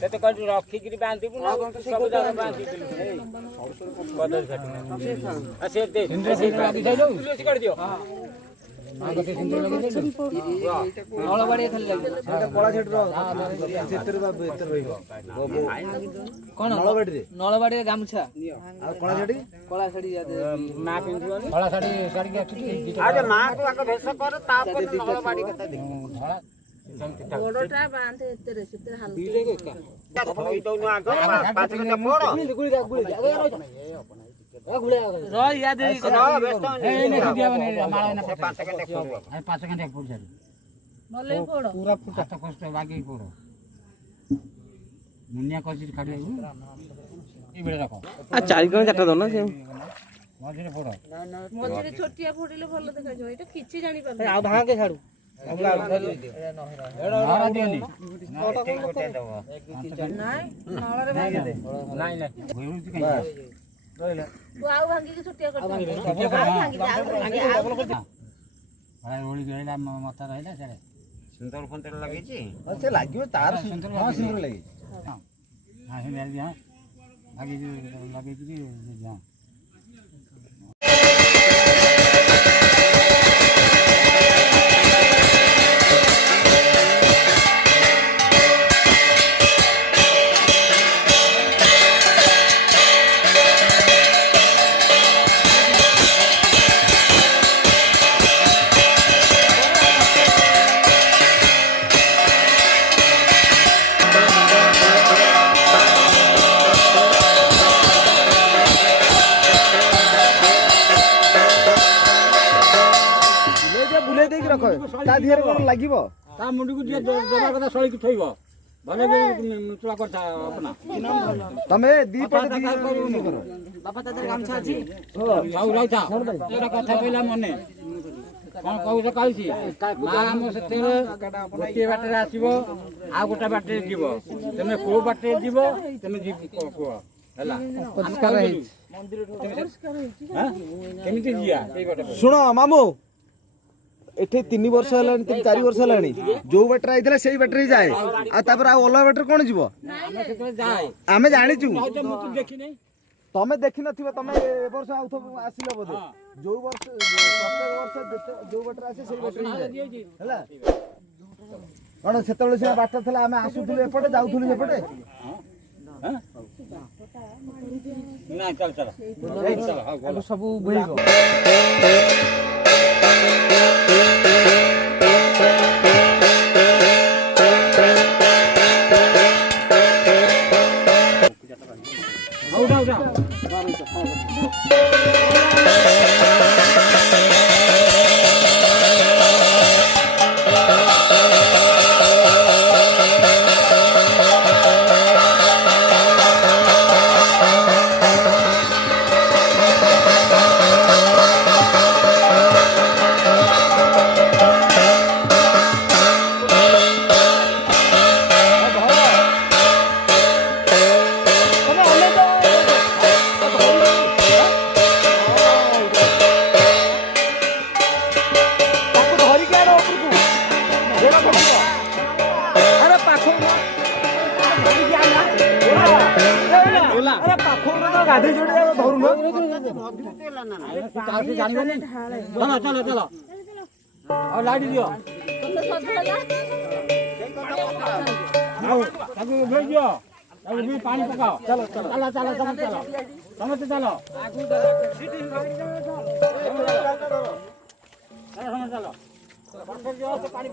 କେତେ କରି ରଖିକିରି ବାନ୍ଧିବୁ ନା ସବୁ ଜାଗା ବାନ୍ଧିଥିଲୁ କଦଳୀ ଛାଟୁ ଆଉ ସେ ଦେ କାଢି ଦିଅ ନଳବାଡ଼ି ଖାଲି ଲାଗିବ କଳା ଛାଟୁର ସେଥିରେ ବା ଭିତରେ ରହିବ କଣ ନଳବାଡ଼ିରେ ଗାମୁଛା ଆଉ କଳା ଶାଢ଼ୀ ମା ପିନ୍ଧିବନି କଳା ଶାଢ଼ୀ ଶାଢ଼ୀ ଆରେ ମାକୁ ଆଗ ଭେଷ କର ତାପରେ ନଳବାଡ଼ି କଥା ଦେଖ ଗୋଡଟା ବାନ୍ଧେ ଏତେରେ ସେଥିରେ ହାଲକା ଧୋଇ ଦଉନୁ ଆଗ 5 ମିନିଟ୍ ପଡ ପୁରା ଫୁଟା କଷ୍ଟ ବାଗେଇ ପଡ ମୁନିଆ କଷି କାଢିବାକୁ ଏଇବେଳେ ରଖ 4 କଣ 4ଟା ଦଉନ ସେ ମଝିରେ ପଡ ମଝିରେ ଛୋଟିଆ ଫୋଡ଼ିଲେ ଭଲ ଦେଖାଯିବ ଏଇଟା କିଛି ଜାଣି ପାରୁନି ଆଉ ଭାଙ୍ଗେ ଛାଡୁ ଦିଅନି ନଳରେ ଭାଙ୍ଗି ଦେ ନାଇଁ ତୁ ଆଉ ଭାଙ୍ଗିକି ଛୋଟିଆ କରିଦେ ଓଳି ରହିଲା ମତା ରହିଲା ସେଟା ସୁନ୍ଦର ଫନ୍ଦର ଲାଗିଛି ସେ ଲାଗିବ ତାର ସୁନ୍ଦର ଲାଗିଛି ଲଗେଇକିରି ଲାଗିବ ତା ମୁଣ୍ଡକୁ ଯିଏ ଦେବା କଥା ସଳିକି ଥୋଇବ ଭଲ ଚୁଳା କରିଥା ତମେ ଦି ପଟେ ବାପା ତାদের ଗାମଛା ଅଛି ଆଉ ରହିଥା ଏଟା କଥା କହିଲା ମନେ କଣ କହୁଛ କହିଛି ମା ଆମ ସେତେବେଳେ ଗୋଟିଏ ବାଟରେ ଆସିବ ଆଉ ଗୋଟେ ବାଟରେ ଯିବ ତମେ କୋଉ ବାଟରେ ଯିବ ତମେ କୁହ ହେଲା କେମିତି ଯିବା ସେଇ ବାଟ ଶୁଣ ମାମୁ एठे 3 वर्ष हलानी 4 वर्ष हलानी जो बाटर आइतला सेही बाटर ही जाए आ तापर आ ओला बाटर कोन जीवो आमे जानि छु तमे देखि नथिबो तमे ए वर्ष आउथ आसिलो बोधे जो वर्ष प्रत्येक वर्ष जो बाटर आसे सेही बाटर ही जाए हला कोन सेतबेले से बाटर थला आमे आसुथुलु एपटे जाउथुलु एपटे ना चल चल चल सब बुझिगो गाधे जोड़े धरू न चलो चलो चलो और लाड़ी दियो पानी पकाओ चलो चलो चलो चलो चलो चलो समझते चलो चलो पानी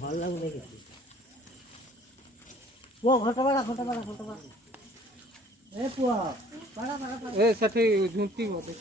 ଭଲ ଲାଗୁନି କିଛି ପୁଅ ଘଟ ବାଡ଼ା ଏ ପୁଅ ए सेठी झुंटी होते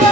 ଆମ